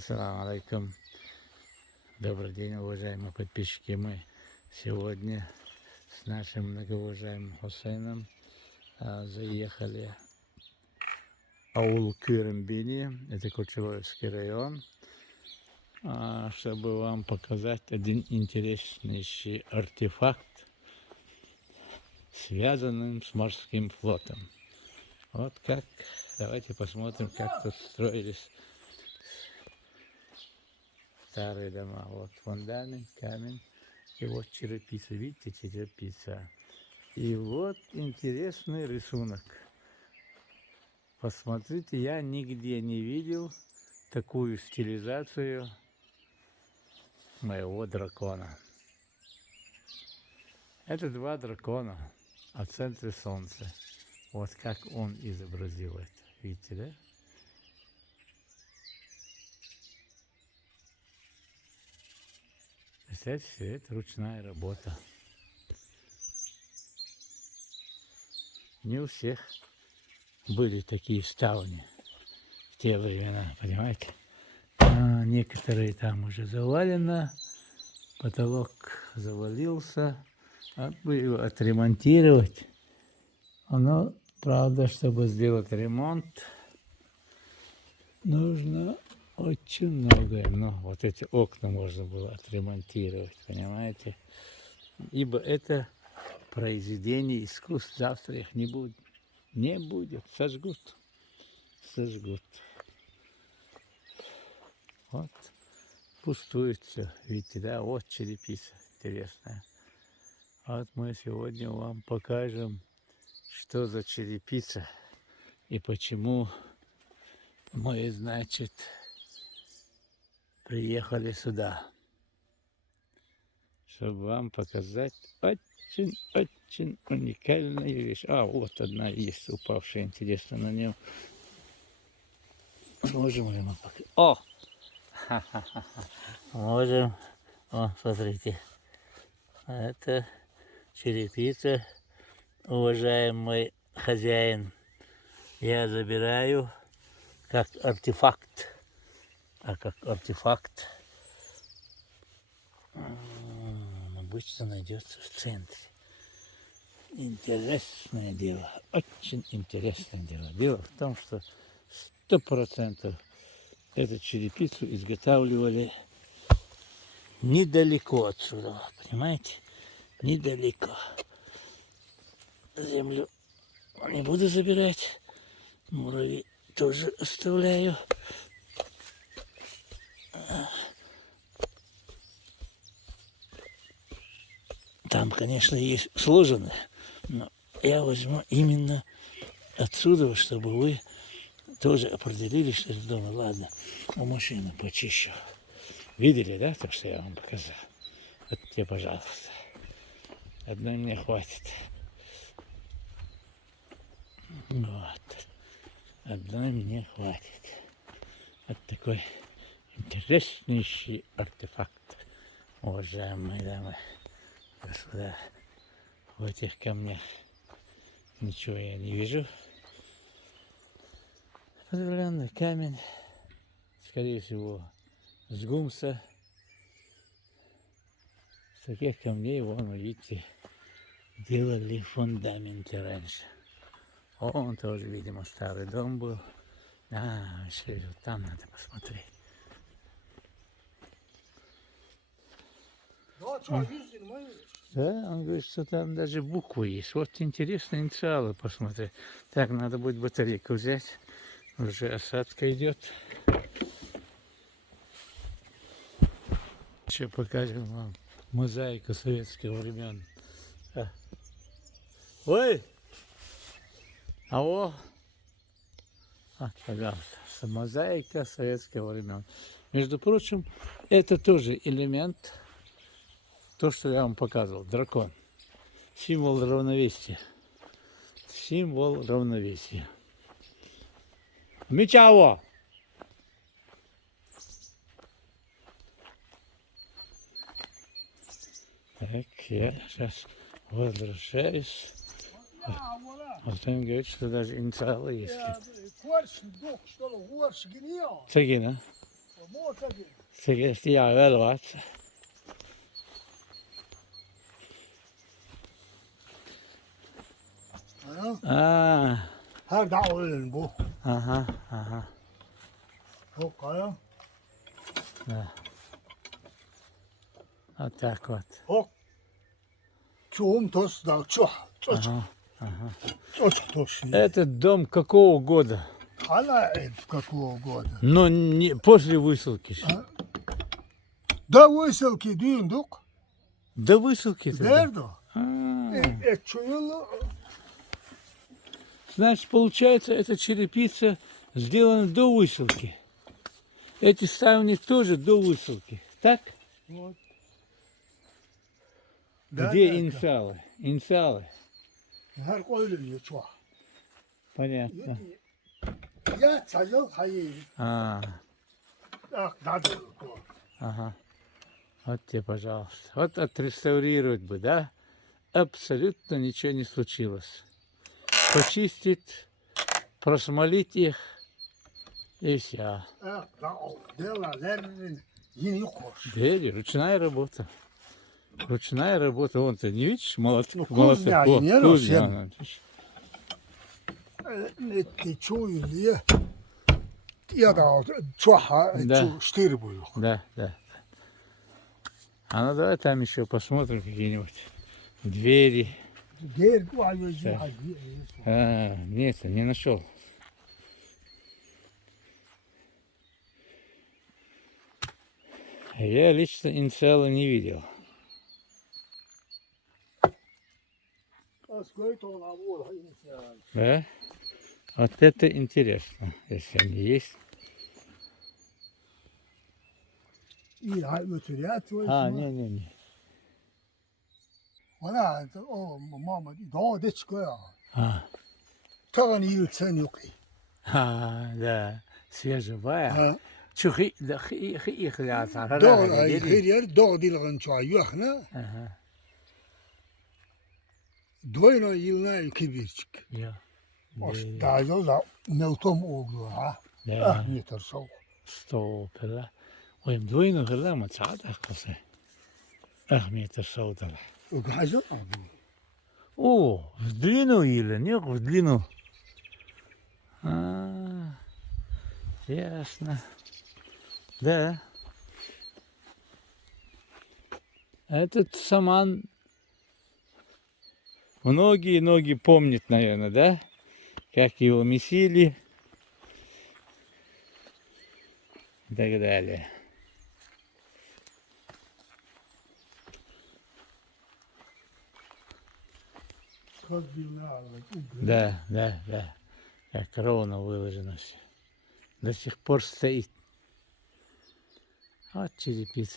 Ассаламу алейкум. Добрый день, уважаемые подписчики. Мы сегодня с нашим многоуважаемым Хусейном заехали в аул Кюрембини, это Кучевойский район, чтобы вам показать один интереснейший артефакт, связанный с морским флотом. Вот как, давайте посмотрим, как тут строились старые дома. Вот фундамент, камень, и вот черепица, видите, черепица. И вот интересный рисунок. Посмотрите, я нигде не видел такую стилизацию моего дракона. Это два дракона, а в центре солнце. Вот как он изобразил это. Видите, да? Представляете, все это ручная работа. Не у всех были такие ставни в те времена, понимаете? Некоторые там уже завалено, потолок завалился, надо бы его отремонтировать. Но, правда, чтобы сделать ремонт, нужно очень многое. Но вот эти окна можно было отремонтировать, понимаете? Ибо это произведение искусств, завтра их не будет. Не будет, сожгут. Сожгут. Вот, пустует все, видите, да, вот черепица интересная. Вот мы сегодня вам покажем, что за черепица и почему мы, значит, приехали сюда, чтобы вам показать очень уникальную вещь. Вот одна есть упавшая, интересно, на нем. Можем ли мы показать? Можем. Смотрите. Это черепица, уважаемый хозяин. Я забираю как артефакт. Как артефакт обычно найдется в центре. Интересное дело, очень интересное дело. Дело в том, что 100% эту черепицу изготавливали недалеко отсюда, понимаете? Недалеко. Землю не буду забирать, муравьи тоже оставляю. Там, конечно, есть сложенные, но я возьму именно отсюда, чтобы вы тоже определили, что это дома. Ладно, машину почищу. Видели, да, то, что я вам показал? Вот тебе, пожалуйста. Одной мне хватит. Вот. Одной мне хватит. Вот такой интереснейший артефакт, уважаемые дамы и господа. В этих камнях ничего я не вижу. Определенный камень, скорее всего, с гумса. С таких камней, вон, видите, делали фундаменты раньше. Он тоже, видимо, старый дом был. Еще вот там надо посмотреть. Да, он говорит, что там даже буквы есть. Вот интересные инициалы посмотреть. Так, надо будет батарейку взять. Уже осадка идет. Еще покажем вам мозаику советских времен. Ой! Пожалуйста, мозаика советского времен. Между прочим, это тоже элемент, то, что я вам показывал, дракон. Символ равновесия. Символ равновесия. Мечаво! Так, я сейчас возвращаюсь. Вот он говорит, что даже инициалы есть. Цегина. Сега я верovat. Her dag ölen bu. Aha, aha. Çok kaya. Вот так вот. Çok. Çoğum toz da çok. Çok. Çok toz. Этот дом какого года? Hala какого года. Но не, после высылки. Da выселки düğündük. До высылки-то? Да? Nerede? А, Çuyulu. Значит, получается, эта черепица сделана до высылки. Эти ставни тоже до высылки. Так? Вот. Где инициалы? Инициалы. Her koyuluyor çok. Понятно. Ya çayıl hayır. А, Ah, dadı. ага. Вот тебе, пожалуйста. Вот отреставрировать бы, да? Абсолютно ничего не случилось. Почистить, просмолить их, и все. Ah, da o. Devalarının yeni yok. Двери, ручная работа. Ручная работа. Вон ты не видишь? Молоток. Ну, молоток. кузня, О, не кузня, росен. она, видишь? Netti çuyuluyor. Ya da çok Да. штыр буйук. Да, да. А ну давай там еще посмотрим какие-нибудь двери. Gel bu ay Так. Нет, не нашел. Я лично инициала не видел. Да? Вот это интересно, если они есть. İyi ay götürüyor. Не. Bana o mama daha da çıkıyor. А, Tavan yılsan yok. да, свежевая. Ha. Чухи, да, их Dağ да, her yer dağ dilğin çoğu yok ne? Ага, Doyna yılına iki bir çık. я. Daha yol da meltom oldu ha. Да, Ah yeter soğuk. стоп, да. Ой, двойную грила мацада, косе. Ах, метр саудала. Gazı О, в длину или нет, в длину. А, ясно. Да. Этот саман многие помнят, наверное, да? Как его месили и так далее. kaz yılına aldı. Да. Как ровно выложено все. До сих пор стоит. Вот черепица.